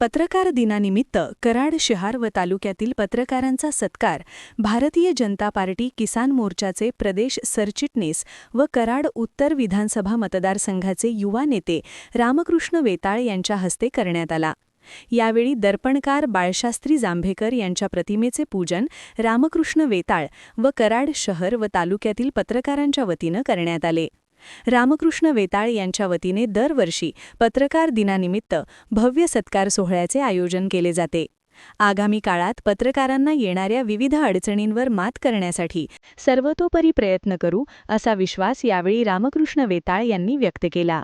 पत्रकार दिनानिमित्त कराड शहर व तालुक्यातील पत्रकारांचा सत्कार भारतीय जनता पार्टी किसान मोर्चाचे प्रदेश सरचिटणीस व कराड उत्तर विधानसभा मतदारसंघाचे युवा नेते रामकृष्ण वेताळ यांच्या हस्ते करण्यात आला। यावेळी दर्पणकार बाळशास्त्री जांभेकर यांच्या प्रतिमेचे पूजन रामकृष्ण वेताळ व कराड शहर व तालुक्यातील पत्रकारांच्या वतीने करण्यात आले। रामकृष्ण वेताळ यांच्या वतीने दरवर्षी पत्रकार दिनानिमित्त भव्य सत्कार सोहळ्याचे आयोजन केले जाते। आगामी काळात पत्रकारांना येणाऱ्या विविध अडचणींवर मात करण्यासाठी सर्वतोपरी प्रयत्न करू असा विश्वास यावेळी रामकृष्ण वेताळ यांनी व्यक्त केला।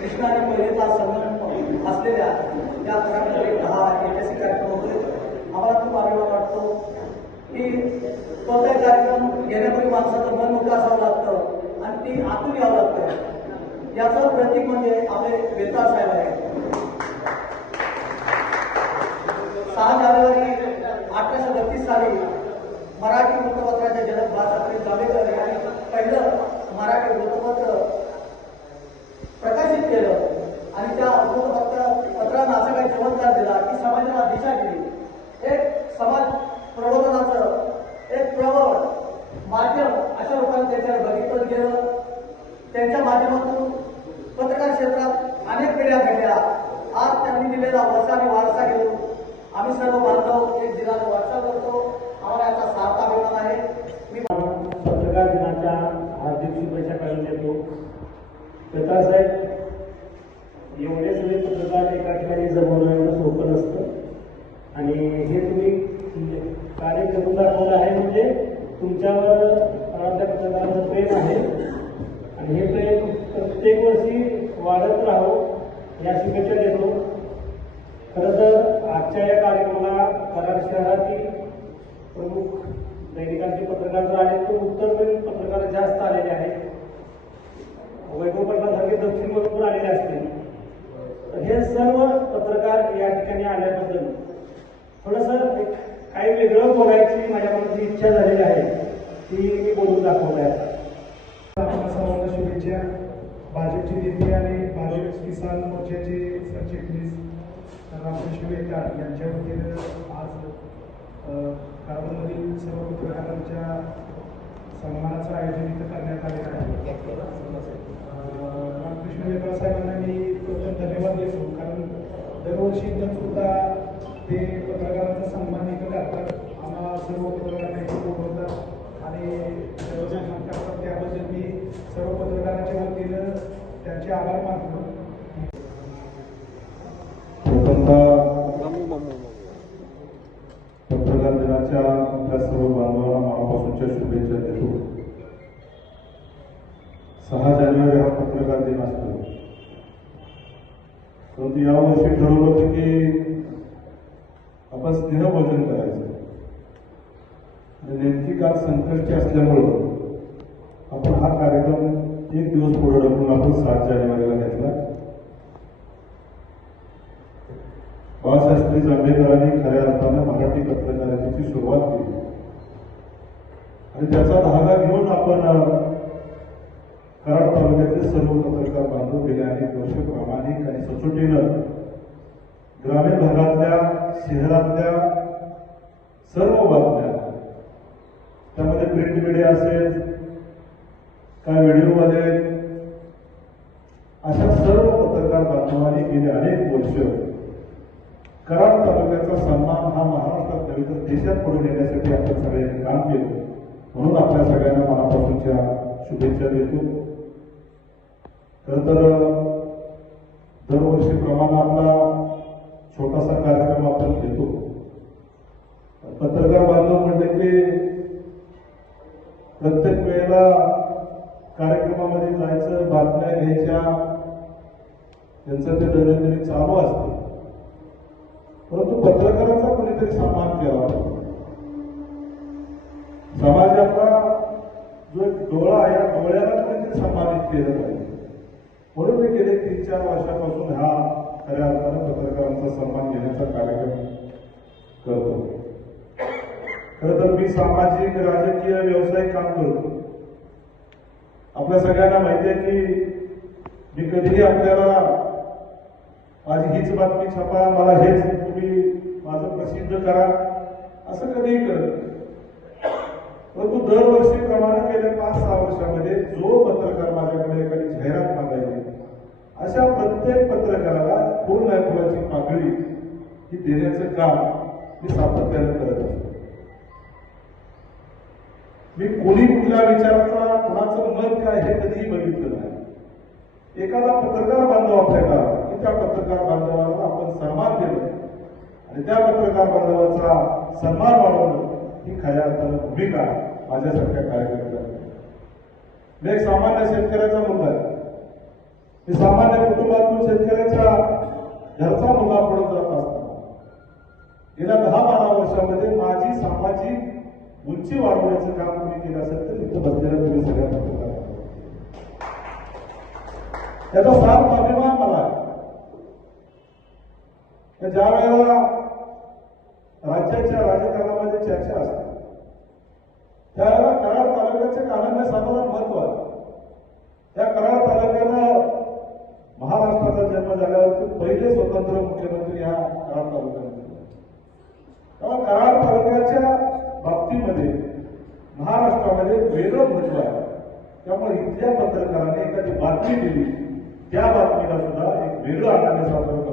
कृष्णा आणि पहिलेचा संगम असलेल्या या प्रकारचे 10 ऐतिहासिक कार्यक्रमामध्ये आम्हाला खूप अभिमान वाटतो की कोणताही कार्यक्रम घेण्यापूर्वी माणसाचं मन मोकळं असावं लागतं आणि ती आतून यावं लागतं। याचं प्रतीक म्हणजे आपले वेताळ साहेब आहे। 6 जानेवारी 1832 साली मराठी वृत्तपत्राच्या जनक बाळशास्त्री जांभेकर यांनी पहिलं मराठी वृत्तपत्र प्रकाशित केलं आणि त्या वृत्तपत्रांना असं काही चमत्कार दिला की समाजाला दिशा दिली। एक समाज प्रबोधनाचं एक प्रबळ माध्यम अशा लोकांना त्याच्यावर बघितलं गेलं। त्यांच्या माध्यमातून पत्रकार क्षेत्रात अनेक पिढ्या घडल्या। आज त्यांनी दिलेला वसा आणि वारसा घेऊन आम्ही सर्व बांधव एक दिनाचा वाटचाल करतो। आम्हाला याचा सार्थ अभिमान आहे। मी पत्रकार दिनाच्या हार्दिक शुभेच्छा करून देतो। वेताळ साहेब, एवढे सगळे पत्रकार एका ठिकाणी जमवणं एवढं सोपं नसतं आणि हे तुम्ही कार्य करून दाखवलं आहे म्हणजे तुमच्यावर त्या पत्रकारांचं प्रेम आहे आणि हे प्रेम प्रत्येक वर्षी वाढत राहावं या शुभेच्छा देतो। खरं तर आजच्या या कार्यक्रमाला कराड शहरातील प्रमुख दैनिकांचे पत्रकार जो आहेत तो उत्तरकडील पत्रकार जास्त आलेले आहेत। वैभव पाटलांसारखे दक्षिणमधून आलेले असतील तर हे सर्व पत्रकार या ठिकाणी आल्याबद्दल थोडंसं काही वेगळं बोलायची माझ्या मनाची इच्छा झालेली आहे ती मी बोलून दाखवत आहे. सर्वांना शुभेच्छा. भाजपचे नेते आणि भाजप किसान मोर्चाचे सरचिटणीस रामकृष्ण वेताळ यांच्या वतीनं आज कराडमधील सर्व पत्रकारांच्या सन्मानाचं आयोजन इथं करण्यात आलेलं आहे. रामकृष्ण वेताळ साहेबांना मी प्रथम धन्यवाद देतो, कारण दरवर्षी न चुकता ते पत्रकारांचा सन्मान इथं करतात. आम्हाला सर्व पत्रकारांना इथे बोलवतात आणि सन्मान करतात. त्याबद्दल मी सर्व पत्रकारांच्या वतीनं त्यांचे आभार मानतो. पत्रकार दिनाच्या आपल्या सर्व बांधवांना मनापासूनच्या शुभेच्छा देतो. 6 जानेवारी हा पत्रकार दिन असतो, परंतु यावर्षी ठरवलं होतं की आपण स्नेहभोजन करायचं आणि नेमकी काल संकष्टी असल्यामुळं आपण हा कार्यक्रम एक दिवस पुढे ढकलून आपण 7 जानेवारीला घेतला. बाळशास्त्री जांभेकरांनी खऱ्या अर्थानं मराठी पत्रकारितेची सुरुवात केली आणि त्याचा धागा घेऊन आपण कराड तालुक्यातले सर्व पत्रकार बांधव गेले अनेक वर्ष प्रामाणिक आणि सचोटीनं ग्रामीण भागातल्या शहरातल्या सर्व बातम्या, त्यामध्ये प्रिंट मीडिया असेल, काय व्हिडिओमध्ये, अशा सर्व पत्रकार बांधवांनी गेले अनेक वर्ष कराड तालुक्याचा सन्मान हा महाराष्ट्रात नव्हे तर देशात पुढे नेण्यासाठी आपण सगळ्यांनी काम केलं, म्हणून आपल्या सगळ्यांना मनापासूनच्या शुभेच्छा देतो. खरं तर दरवर्षीप्रमाणे आपला छोटासा कार्यक्रम आपण घेतो. पत्रकार बांधव म्हणले की प्रत्येक वेळेला कार्यक्रमामध्ये जायचं, बातम्या घ्यायच्या, त्यांचं ते दैनंदिन चालू असते, परंतु पत्रकारांचा कोणीतरी सन्मान केला. समाजाचा जो एक डोळा आहे या डोळ्याला कोणीतरी सन्मानित केलं पाहिजे, म्हणून मी गेले 3-4 वर्षापासून हा खऱ्या अर्थानं पत्रकारांचा सन्मान घेण्याचा कार्यक्रम करतो. खरं तर मी सामाजिक राजकीय व्यावसायिक काम करतो. आपल्या सगळ्यांना माहिती आहे की मी कधीही आपल्याला माझी हीच बातमी छापा, मला हेच तुम्ही माझं प्रसिद्ध करा असं कधीही करत, परंतु दरवर्षीप्रमाणे गेल्या 5-6 वर्षामध्ये जो पत्रकार माझ्याकडे एखादी जाहिरात मागायची अशा प्रत्येक पत्रकाराला फुल फुलाची पाकळी ही देण्याचं काम मी सातत्याने करत असतो. मी कोणी कुठल्या विचाराचा, कुणाचं मत काय हे कधीही बघितलं नाही. एखादा पत्रकार बांधव आपल्याला की त्या पत्रकार बांधवाला आपण सन्मान दिलं आणि त्या पत्रकार बांधवाचा सन्मान वाढवणं ही खऱ्या अर्थानं भूमिका माझ्यासारख्या कार्यकर्त्यांची. मी एक सामान्य शेतकऱ्याचा मुलगा आहे. मी सामान्य कुटुंबातून शेतकऱ्याच्या घरचा मुलगा पडत जात असताना गेल्या 10-12 वर्षामध्ये माझी सामाजिक उंची वाढवण्याचं काम तुम्ही केलं असेल तर इथं बसलेल्या तुम्ही सगळ्या पत्रकार त्याचा सार्थ अभिमान मला आहे. ज्या वेळेला राज्याच्या राजकारणामध्ये चर्चा असते त्यावेळेला कराड तालुक्याचे अनन्यसाधारण महत्व आहे. त्या कराड तालुक्यानं महाराष्ट्राचा जन्म झाल्यावरती पहिले स्वतंत्र मुख्यमंत्री हा कराड तालुक्यामध्ये. तेव्हा कराड तालुक्याच्या बाबतीमध्ये महाराष्ट्रामध्ये वेगळं महत्व आहे. त्यामुळे इथल्या पत्रकारांनी एखादी बातमी दिली त्या बातमीला सुद्धा एक वेगळं अनन्यसाधारण महत्व